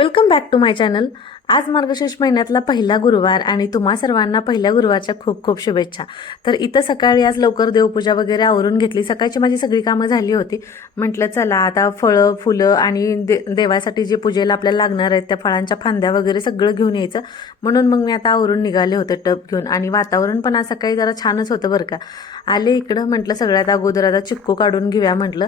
Welcome back to my channel आज मार्गशीर्ष महिन्यातला पहिला गुरुवार आणि तुम्हा सर्वांना पहिल्या गुरुवारच्या खूप खूप शुभेच्छा. तर इथं सकाळी आज लवकर देवपूजा वगैरे आवरून घेतली. सकाळची माझी सगळी कामं झाली होती. म्हटलं चला आता फळं फुलं आणि दे देवासाठी जे पूजेला आपल्याला लागणार आहेत त्या फळांच्या फांद्या वगैरे सगळं घेऊन यायचं. म्हणून मग मी आता आवरून निघाले होते टप घेऊन. आणि वातावरण पण आज सकाळी जरा छानच होतं बरं का. आले इकडं म्हटलं सगळ्यात अगोदर आता चिक्कू काढून घेऊया म्हटलं.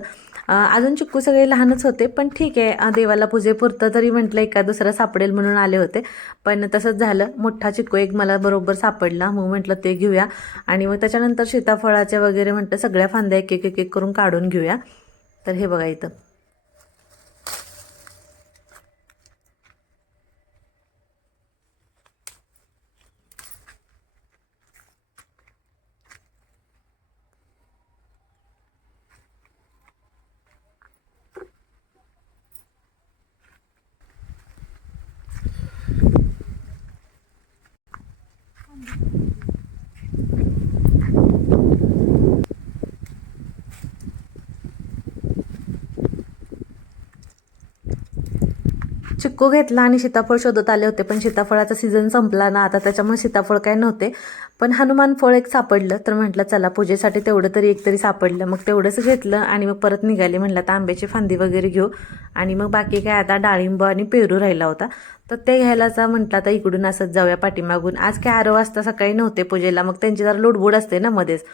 अजून चिक्कू सगळे लहानच होते पण ठीक आहे. देवाला पूजेपुरतं तरी म्हटलं एका दुसरा सापडेल म्हणून आले होते. पण तसंच झालं. मोठा चिक्कू एक मला बरोबर सापडला. मग म्हटलं ते घेऊया. आणि मग त्याच्यानंतर सीताफळाच्या वगैरे म्हटलं सगळ्या फांद्या एक एक एक एक करून काढून घेऊया. तर हे बघा इथं. चिकू घेतला आणि सीताफळ शोधत आले होते पण सीताफळाचा सीझन संपला ना आता त्याच्यामुळे सीताफळ काय नव्हते. पण हनुमान फळ एक सापडलं तर म्हटलं चला पूजेसाठी तेवढं तरी एक तरी सापडलं. मग तेवढंच घेतलं आणि मग परत निघाले म्हटलं आता आंब्याची फांदी वगैरे घेऊ. आणि मग बाकी काय आता डाळिंब आणि पेरू राहिला होता. तर ते घ्यायला म्हटलं आता इकडून असंच जाऊया पाठीमागून. आज काय आरो वाजता सकाळी नव्हते पूजेला मग त्यांची जरा लुडबुड असते ना मध्येच.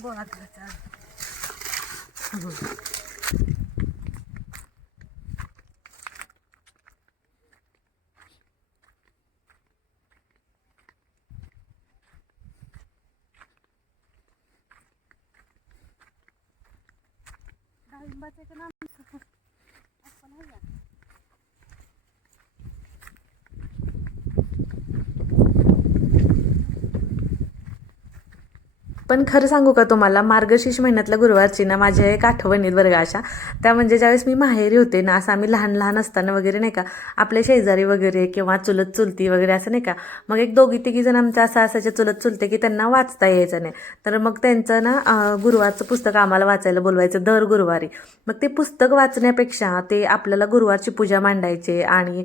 Була крата. Дай бачите нам. Ах, полезно. पण खरं सांगू का तुम्हाला मार्गशीर्ष महिन्यातल्या गुरुवारची ना माझ्या एक आठवणीत वर्ग अशा त्या म्हणजे ज्यावेळेस मी माहेरी होते ना असं आम्ही लहान लहान असताना वगैरे नाही का आपल्या शेजारी वगैरे किंवा चुलत चुलती वगैरे असं नाही का मग एक दोघी तिघी जण आमच्या असं असायचे चुलत चुलते की त्यांना वाचता यायचं नाही. तर मग त्यांचं ना गुरुवारचं पुस्तक आम्हाला वाचायला बोलवायचं दर गुरुवारी. मग ते पुस्तक वाचण्यापेक्षा ते आपल्याला गुरुवारची पूजा मांडायचे आणि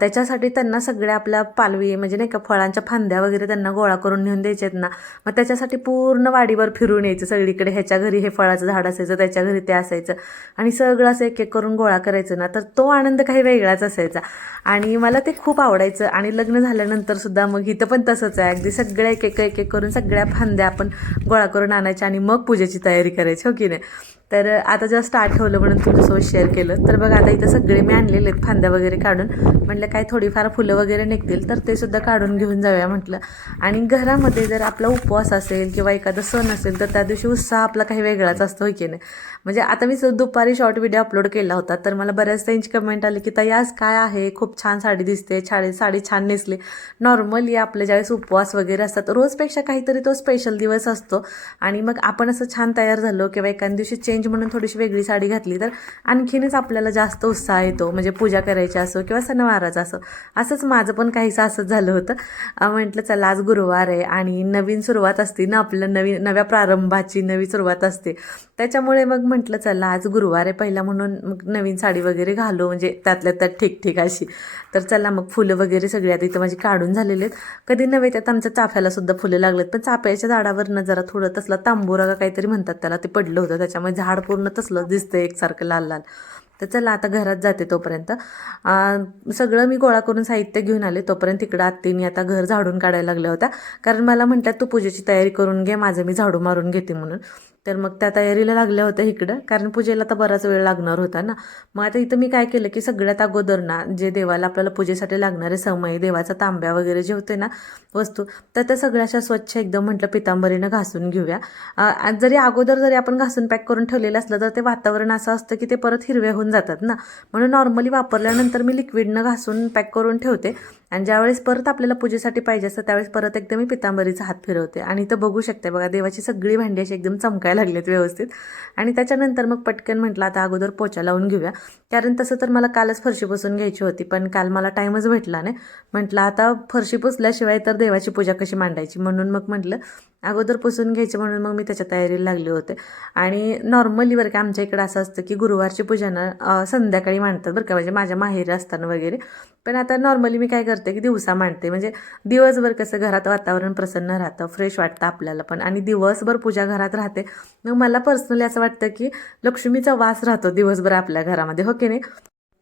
त्याच्यासाठी त्यांना सगळ्या आपल्या पालवी म्हणजे नाही का फळांच्या फांद्या वगैरे त्यांना गोळा करून नेऊन आहेत ना मग त्याच्यासाठी पूर्ण पूर्ण वाडीवर फिरून यायचं. सगळीकडे ह्याच्या घरी हे फळाचं झाड असायचं त्याच्या घरी ते असायचं. आणि सगळं असं एक एक करून गोळा करायचं ना तर तो आनंद काही वेगळाच असायचा. आणि मला ते खूप आवडायचं. आणि लग्न झाल्यानंतर सुद्धा मग इथं पण तसंच आहे. अगदी सगळ्या एक एक एक करून सगळ्या फांद्या आपण गोळा करून आणायच्या आणि मग पूजेची तयारी करायची हो की नाही? तर आता जस्ट आठवलं म्हणून तुमच्यासोबत शेअर केलं तर बघा आता इथं सगळे मी आणलेले आहेत फांद्या वगैरे काढून. म्हटलं काय थोडीफार फुलं वगैरे निघतील तर ते सुद्धा काढून घेऊन जाऊया म्हटलं. आणि घरामध्ये जर आपला उपवास असेल किंवा एखादा सण असेल तर त्या दिवशी उत्साह आपला काही वेगळाच असतो होय की नाही? म्हणजे आता मी दुपारी शॉर्ट व्हिडिओ अपलोड केला होता तर मला बऱ्याच त्यांची कमेंट आली की ताई आज काय आहे? खूप छान साडी दिसते छाडी साडी छान नेसली. नॉर्मली आपल्या ज्यावेळेस उपवास वगैरे असतात रोजपेक्षा काहीतरी तो स्पेशल दिवस असतो. आणि मग आपण असं छान तयार झालो किंवा एखाद्या दिवशी चेंज म्हणून थोडीशी वेगळी साडी घातली तर आणखीनच आपल्याला जास्त उत्साह येतो. म्हणजे पूजा करायची असो किंवा सणवाराचा असो. असंच माझं पण काहीसं असंच झालं होतं. म्हटलं चला आज गुरुवार आहे आणि नवीन सुरुवात असते ना आपलं नवीन नव्या प्रारंभाची नवी सुरुवात असते. त्याच्यामुळे मग म्हटलं चला आज गुरुवार आहे पहिला म्हणून मग नवीन साडी वगैरे घालू म्हणजे त्यातल्या त्यात ठीक ठीक अशी. तर चला मग फुलं वगैरे सगळी आता इथं माझी काढून झालेली आहेत. कधी नव्हे त्यात आमच्या चाफ्याला सुद्धा फुलं लागलेत पण चाफ्याच्या झाडावरनं जरा थोडं तसला तांबोरा का काहीतरी म्हणतात त्याला ते पडलं होतं त्याच्यामुळे झाड झाड पूर्ण तसलं दिसतं एकसारखं लाल लाल. तर चला आता घरात जाते तोपर्यंत. सगळं मी गोळा करून साहित्य घेऊन आले. तोपर्यंत तिकडं आत्तीने आता घर झाडून काढायला लागल्या होत्या. कारण मला म्हणतात तू पूजेची तयारी करून घे माझं मी झाडू मारून घेते म्हणून. तर मग त्या तयारीला लागल्या होत्या इकडं. कारण पूजेला तर बराच वेळ लागणार होता ना. मग आता इथं मी काय केलं की सगळ्यात अगोदर ना जे देवाला आपल्याला पूजेसाठी लागणारे समय देवाचा तांब्या वगैरे जे होते ना वस्तू तर त्या सगळ्याशा स्वच्छ एकदम म्हटलं पितांबरीनं घासून घेऊया. जरी अगोदर जरी आपण घासून पॅक करून ठेवलेलं असलं तर ते वातावरण असं असतं की ते परत हिरव्या होऊन जातात ना. म्हणून नॉर्मली वापरल्यानंतर मी लिक्विडनं घासून पॅक करून ठेवते. आणि ज्यावेळेस परत आपल्याला पूजेसाठी पाहिजे असतं त्यावेळेस परत एकदम मी पितांबरीचा हात फिरवते. आणि इथं बघू शकते बघा देवाची सगळी भांडी अशी एकदम चमकायला लागलेत व्यवस्थित. आणि त्याच्यानंतर मग पटकन म्हटलं आता अगोदर पोचा लावून घेऊया. कारण तसं तर मला कालच फरशी पुसून घ्यायची होती पण काल मला टाईमच भेटला नाही. म्हटलं आता फरशी पुसल्याशिवाय तर देवाची पूजा कशी मांडायची? म्हणून मग म्हटलं अगोदर पुसून घ्यायचं म्हणून मग मी त्याच्या तयारीला लागले होते. आणि नॉर्मली बरं का आमच्या इकडं असं असतं की गुरुवारची पूजा ना संध्याकाळी मांडतात बरं का म्हणजे माझ्या माहेरी असताना वगैरे. पण आता नॉर्मली मी काय करते की दिवसा मांडते. म्हणजे दिवसभर कसं घरात वातावरण प्रसन्न राहतं फ्रेश वाटतं आपल्याला पण. आणि दिवसभर पूजा घरात राहते. मग मला पर्सनली असं वाटतं की लक्ष्मीचा वास राहतो दिवसभर आपल्या घरामध्ये. हो की नाही?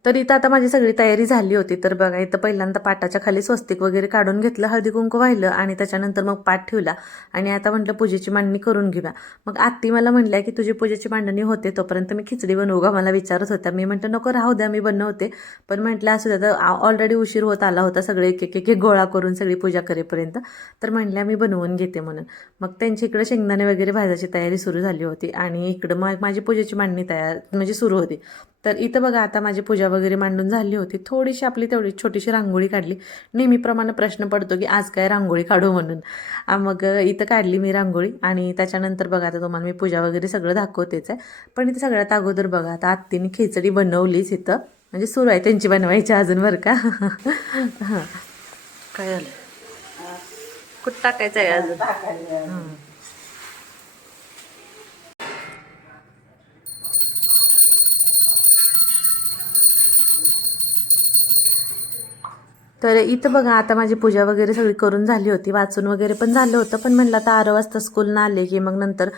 तर इथं आता माझी सगळी तयारी झाली होती. तर बघा इथं पहिल्यांदा पाटाच्या खाली स्वस्तिक वगैरे काढून घेतलं हळदी कुंकू वाहिलं आणि त्याच्यानंतर मग पाठ ठेवला. आणि आता म्हटलं पूजेची मांडणी करून घेऊया. मग आत्ती मला म्हणल्या की तुझी पूजेची मांडणी होते तोपर्यंत मी खिचडी बनवू का? मला विचारत होत्या. मी म्हटलं नको राहू द्या मी बनवते. पण म्हटलं असू द्या ऑलरेडी उशीर होत आला होता सगळे एक एक एक गोळा करून सगळी पूजा करेपर्यंत. तर म्हटल्या मी बनवून घेते म्हणून. मग त्यांची इकडं शेंगदाणे वगैरे भाजायची तयारी सुरू झाली होती. आणि इकडं मग माझी पूजेची मांडणी तयार म्हणजे सुरू होती. तर इथं बघा आता माझी पूजा वगैरे मांडून झाली होती. थोडीशी आपली तेवढी छोटीशी रांगोळी काढली. नेहमीप्रमाणे प्रश्न पडतो की आज काय रांगोळी काढू म्हणून. मग इथं काढली मी रांगोळी आणि त्याच्यानंतर बघा आता तुम्हाला मी पूजा वगैरे सगळं दाखवतेच आहे. पण इथं सगळ्यात अगोदर बघा आता आत्तीने खिचडी बनवलीच इथं. म्हणजे सुरू आहे त्यांची बनवायची अजून बरं का? हां काय झालं? कुठं टाकायचं आहे अजून? तर इथं बघा आता माझी पूजा वगैरे सगळी करून झाली होती. वाचून वगैरे पण झालं होतं. पण म्हटलं आता आरो वाजता स्कूलनं आले की मग नंतर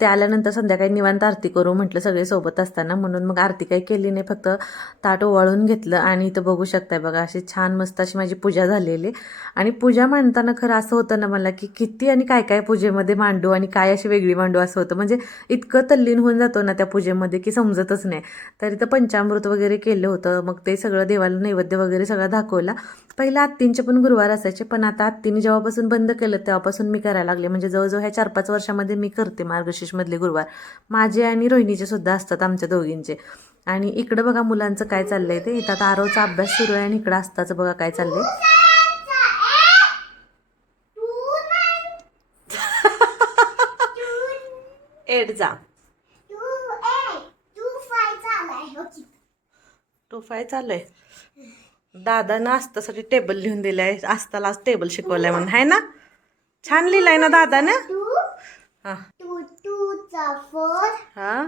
ते आल्यानंतर संध्याकाळी निवांत आरती करू म्हटलं सगळे सोबत असताना. म्हणून मग आरती काही केली नाही. फक्त ताट ओवाळून घेतलं आणि इथं बघू शकताय बघा अशी छान मस्त अशी माझी पूजा झालेली. आणि पूजा मांडताना खरं असं होतं ना मला की किती आणि काय काय पूजेमध्ये मांडू आणि काय अशी वेगळी मांडू असं होतं. म्हणजे इतकं तल्लीन होऊन जातो ना त्या पूजेमध्ये की समजतच नाही. तर इथं पंचामृत वगैरे केलं होतं. मग ते सगळं देवाला नैवेद्य वगैरे सगळं दाखवला. पहिला आत्तींचे पण गुरुवार असायचे पण आता आत्तीने जेव्हापासून बंद केलं तेव्हापासून मी करायला लागले. म्हणजे जवळजवळ ह्या चार पाच वर्षामध्ये मी करते मार्गशीर्षमधले गुरुवार. माझे आणि रोहिणीचे सुद्धा असतात आमच्या दोघींचे. आणि इकडं बघा मुलांचं काय चाललंय ते. इथं आता आरोचा अभ्यास सुरू आहे आणि इकडं असताचं बघा काय चाललंय. एड जा. टू फाय चाललंय. दादानं आस्तासाठी टेबल लिहून दिलाय. आस्ताला आज टेबल शिकवलाय म्हणून. आहे ना? छान लिहिलाय ना दादानं? हा. four. हा?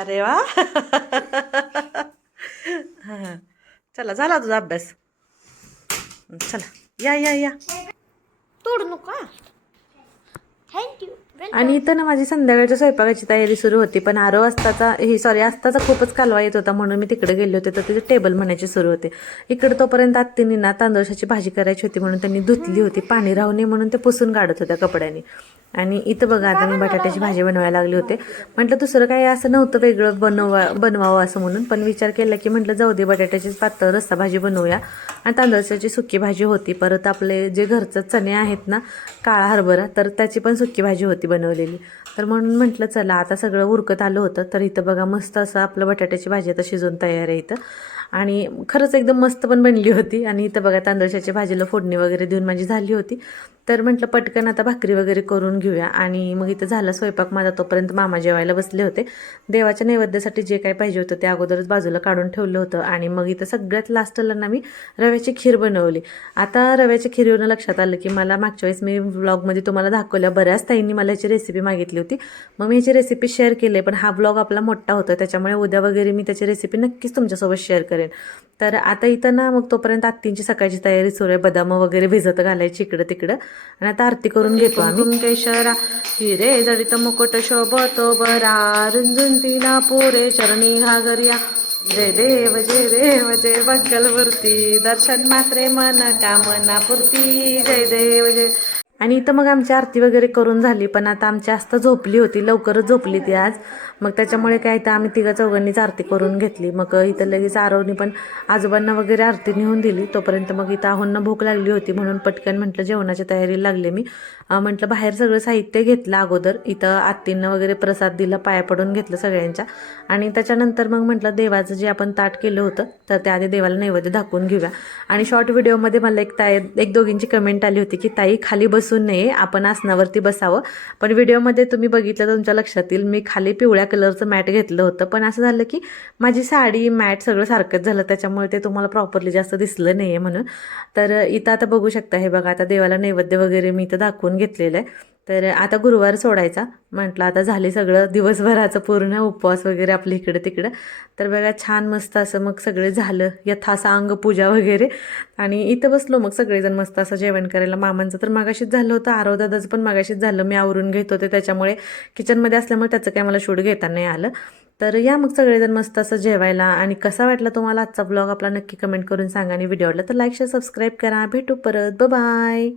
अरे वा. हा. चला झाला तुझा अभ्यास. चला या या या. तोड नका थँक्यू आणि इथं ना माझी संध्याकाळच्या स्वयंपाकाची तयारी सुरू होती पण आरो वाजताचा ही सॉरी आस्ताचा खूपच कालवा येत होता म्हणून मी तिकडे गेले होते तर तिथे टेबल म्हणायचे सुरू होते. इकडे तोपर्यंत आत्तीने ना तांदळाची भाजी करायची होती म्हणून त्यांनी धुतली होती पाणी राहू नये म्हणून ते पुसून काढत होत्या कपड्याने. आणि इथं बघा आता मी बटाट्याची भाजी बनवायला लागले होते. म्हटलं दुसरं काही असं नव्हतं वेगळं बनवा बनवावं असं म्हणून. पण विचार केला की म्हटलं जाऊ दे बटाट्याचीच पातळ रस्सा भाजी बनवूया. आणि तांदळाची सुकी भाजी होती. परत आपले जे घरचं चणे आहेत ना काळा हरभरा तर त्याची पण सुकी भाजी होती बनवलेली. तर म्हणून म्हटलं चला आता सगळं उरकत आलं होतं. तर इथं बघा मस्त असं आपलं बटाट्याची भाजी आता शिजवून तयार आहे इथं. आणि खरंच एकदम मस्त पण बनली होती. आणि इथं बघा तांदळशाच्या भाजीला फोडणी वगैरे देऊन माझी झाली होती. तर म्हटलं पटकन आता भाकरी वगैरे करून घेऊया. आणि मग इथं झाला स्वयंपाक. माझा तोपर्यंत मामा जेवायला बसले होते. देवाच्या नैवेद्यासाठी जे काही पाहिजे होतं ते अगोदरच बाजूला काढून ठेवलं होतं. आणि मग इथं सगळ्यात लास्टला ना मी रव्याची खीर बनवली. आता रव्याच्या खीरवरून लक्षात आलं की मला मागच्या वेळेस मी व्लॉगमध्ये तुम्हाला दाखवल्या बऱ्याच ताईंनी मला याची रेसिपी मागितली होती. मग मी याची रेसिपी शेअर केली पण हा ब्लॉग आपला मोठा होतो त्याच्यामुळे उद्या वगैरे मी त्याची रेसिपी नक्कीच तुमच्यासोबत शेअर करेन. तर आता इथं ना मग तोपर्यंत आत्तींची सकाळची तयारी सुरू आहे. बदामं वगैरे भिजत घालायची इकडं तिकडं आणि आता आरती करून घेतो आम्ही. केशरा हिरे जडित मुकुट शोभतो बरा रुंजून तिला पोरे चरणी घागरिया जय देव जय देव जय मंगलमूर्ती दर्शन मात्रे मन कामना पूर्ती. जय देव जय. आणि इथं मग आमची आरती वगैरे करून झाली पण आता आमची आस्था झोपली होती लवकरच झोपली ती आज. मग त्याच्यामुळे काय तर आम्ही तिघा चौघांनीच आरती करून घेतली. मग इथं लगेच आरवनी पण आजोबांना वगैरे आरती नेऊन दिली. तोपर्यंत मग इथं आहोंना भूक लागली होती म्हणून पटकन म्हटलं जेवणाच्या तयारीला लागले मी. म्हटलं बाहेर सगळं साहित्य घेतलं अगोदर. इथं आत्तींना वगैरे प्रसाद दिला पाया पडून घेतलं सगळ्यांच्या. आणि त्याच्यानंतर मग म्हटलं देवाचं जे आपण ताट केलं होतं तर त्या आधी देवाला नैवेद्य दाखवून घेऊया. आणि शॉर्ट व्हिडिओमध्ये मला एक ताई एक दोघींची कमेंट आली होती की ताई खाली बसून नये आपण आसनावरती बसावं. पण व्हिडिओमध्ये तुम्ही बघितलं तुमच्या लक्षात येईल मी खाली पिवळ्या कलरचं मॅट घेतलं होतं. पण असं झालं की माझी साडी मॅट सगळं सारखंच झालं. त्याच्यामुळे ते तुम्हाला प्रॉपरली जास्त दिसलं नाही आहे म्हणून. तर इथं आता बघू शकता हे बघा आता देवाला नैवेद्य वगैरे मी इथं दाखवून घेतलेलं आहे. तर आता गुरुवार सोडायचा. म्हटलं आता झाले सगळं दिवसभराचं पूर्ण उपवास वगैरे आपल्या इकडं तिकडं. तर बघा छान मस्त असं मग सगळे झालं यथासांग पूजा वगैरे. आणि इथं बसलो मग सगळेजण मस्त असं जेवण करायला. मामांचं तर मागाशीच झालं होतं आरव दादाचं पण मागाशीच झालं. मी आवरून घेत होते त्याच्यामुळे किचनमध्ये असल्यामुळे त्याचं काय मला शूट घेता नाही आलं. तर या मग सगळेजण मस्त असं जेवायला. आणि कसा वाटला तुम्हाला आजचा ब्लॉग आपला नक्की कमेंट करून सांगा. आणि व्हिडिओ आवडला तर लाईक शेअर सबस्क्राईब करा. भेटू परत. बाय